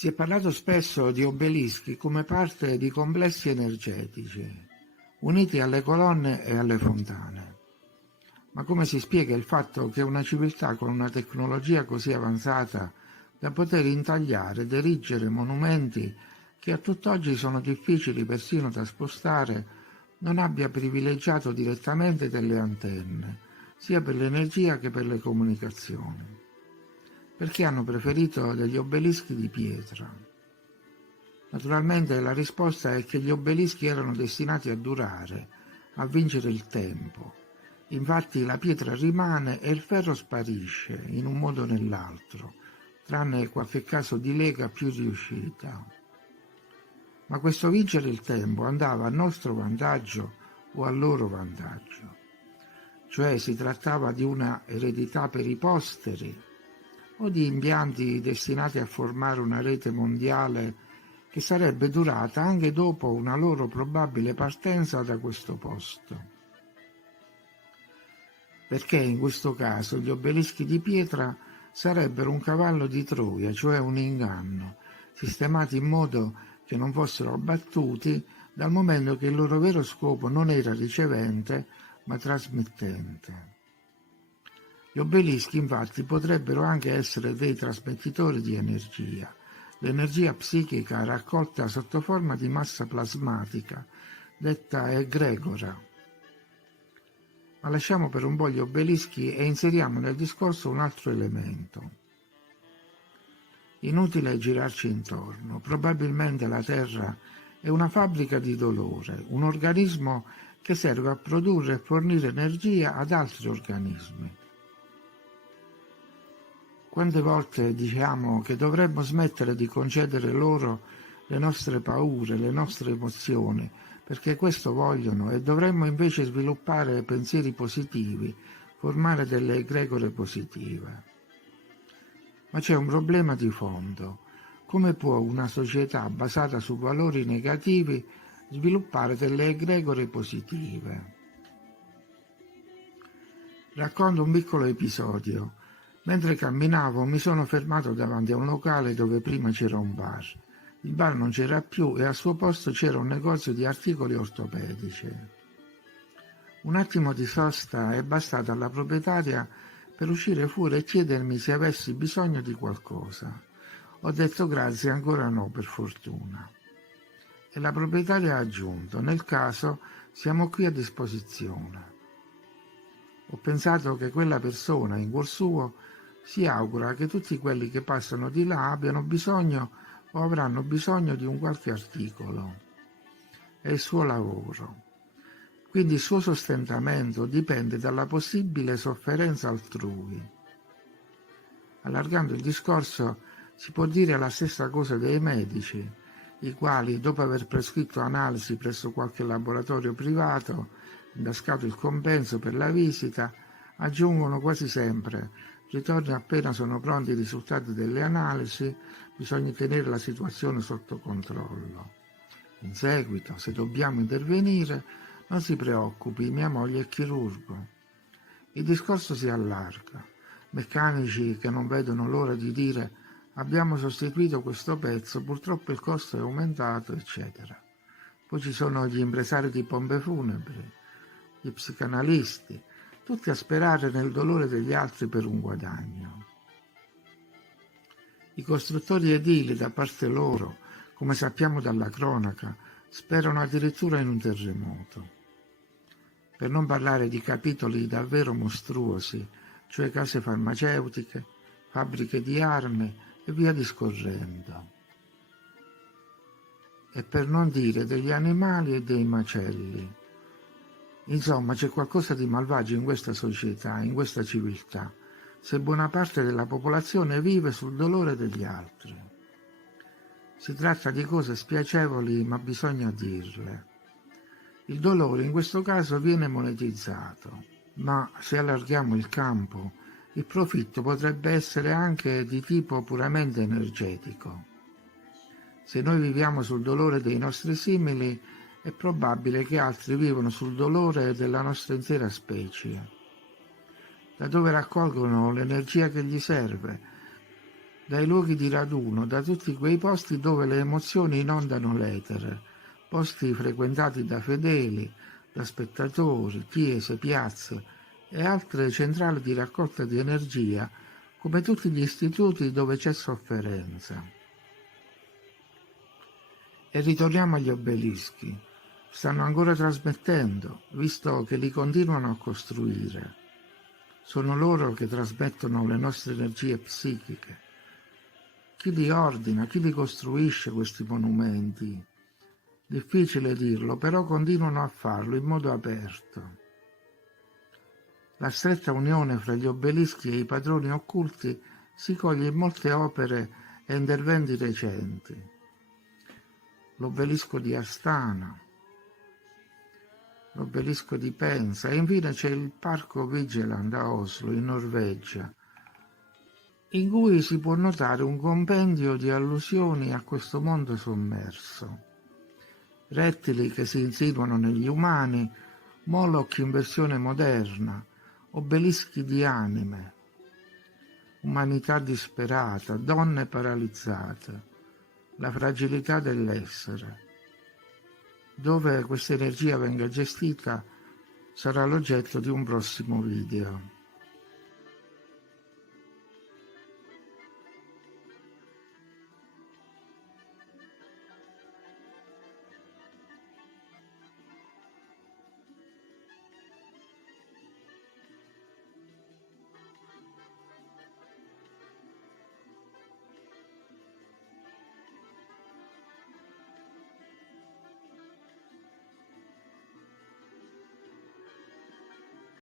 Si è parlato spesso di obelischi come parte di complessi energetici, uniti alle colonne e alle fontane. Ma come si spiega il fatto che una civiltà con una tecnologia così avanzata da poter intagliare ed erigere monumenti che a tutt'oggi sono difficili persino da spostare, non abbia privilegiato direttamente delle antenne, sia per l'energia che per le comunicazioni? Perché hanno preferito degli obelischi di pietra? Naturalmente la risposta è che gli obelischi erano destinati a durare, a vincere il tempo. Infatti la pietra rimane e il ferro sparisce in un modo o nell'altro, tranne qualche caso di lega più riuscita. Ma questo vincere il tempo andava a nostro vantaggio o a loro vantaggio? Cioè si trattava di una eredità per i posteri o di impianti destinati a formare una rete mondiale che sarebbe durata anche dopo una loro probabile partenza da questo posto? Perché in questo caso gli obelischi di pietra sarebbero un cavallo di Troia, cioè un inganno, sistemati in modo che non fossero abbattuti, dal momento che il loro vero scopo non era ricevente, ma trasmettente. Gli obelischi infatti potrebbero anche essere dei trasmettitori di energia, l'energia psichica raccolta sotto forma di massa plasmatica, detta egregora. Ma lasciamo per un po' gli obelischi e inseriamo nel discorso un altro elemento. Inutile girarci intorno, probabilmente la Terra è una fabbrica di dolore, un organismo che serve a produrre e fornire energia ad altri organismi. Quante volte diciamo che dovremmo smettere di concedere loro le nostre paure, le nostre emozioni, perché questo vogliono, e dovremmo invece sviluppare pensieri positivi, formare delle egregore positive. Ma c'è un problema di fondo. Come può una società basata su valori negativi sviluppare delle egregore positive? Racconto un piccolo episodio. Mentre camminavo mi sono fermato davanti a un locale dove prima c'era un bar. Il bar non c'era più e al suo posto c'era un negozio di articoli ortopedici. Un attimo di sosta è bastata alla proprietaria per uscire fuori e chiedermi se avessi bisogno di qualcosa. Ho detto grazie, ancora no, per fortuna. E la proprietaria ha aggiunto: nel caso siamo qui a disposizione. Ho pensato che quella persona, in cuor suo, si augura che tutti quelli che passano di là abbiano bisogno o avranno bisogno di un qualche articolo. È il suo lavoro. Quindi il suo sostentamento dipende dalla possibile sofferenza altrui. Allargando il discorso, si può dire la stessa cosa dei medici, i quali, dopo aver prescritto analisi presso qualche laboratorio privato, intascato il compenso per la visita, aggiungono quasi sempre: ritorno appena sono pronti i risultati delle analisi, bisogna tenere la situazione sotto controllo. In seguito, se dobbiamo intervenire, non si preoccupi, mia moglie è chirurgo. Il discorso si allarga. Meccanici che non vedono l'ora di dire: abbiamo sostituito questo pezzo, purtroppo il costo è aumentato, eccetera. Poi ci sono gli impresari di pompe funebri, gli psicanalisti, tutti a sperare nel dolore degli altri per un guadagno. I costruttori edili, da parte loro, come sappiamo dalla cronaca, sperano addirittura in un terremoto. Per non parlare di capitoli davvero mostruosi, cioè case farmaceutiche, fabbriche di armi e via discorrendo. E per non dire degli animali e dei macelli. Insomma, c'è qualcosa di malvagio in questa società, in questa civiltà, se buona parte della popolazione vive sul dolore degli altri. Si tratta di cose spiacevoli, ma bisogna dirle. Il dolore in questo caso viene monetizzato, ma se allarghiamo il campo, il profitto potrebbe essere anche di tipo puramente energetico. Se noi viviamo sul dolore dei nostri simili, è probabile che altri vivano sul dolore della nostra intera specie. Da dove raccolgono l'energia che gli serve? dai luoghi di raduno, da tutti quei posti dove le emozioni inondano l'etere, posti frequentati da fedeli, da spettatori, chiese, piazze e altre centrali di raccolta di energia, come tutti gli istituti dove c'è sofferenza. E ritorniamo agli obelischi. Stanno ancora trasmettendo, visto che li continuano a costruire. Sono loro che trasmettono le nostre energie psichiche. Chi li ordina, chi li costruisce questi monumenti? Difficile dirlo, però continuano a farlo in modo aperto. La stretta unione fra gli obelischi e i padroni occulti si coglie in molte opere e interventi recenti. L'obelisco di Astana, l'obelisco di Pensa e infine c'è il Parco Vigeland a Oslo, in Norvegia, in cui si può notare un compendio di allusioni a questo mondo sommerso. Rettili che si insinuano negli umani, Moloch in versione moderna, obelischi di anime, umanità disperata, donne paralizzate, la fragilità dell'essere. Dove questa energia venga gestita sarà l'oggetto di un prossimo video.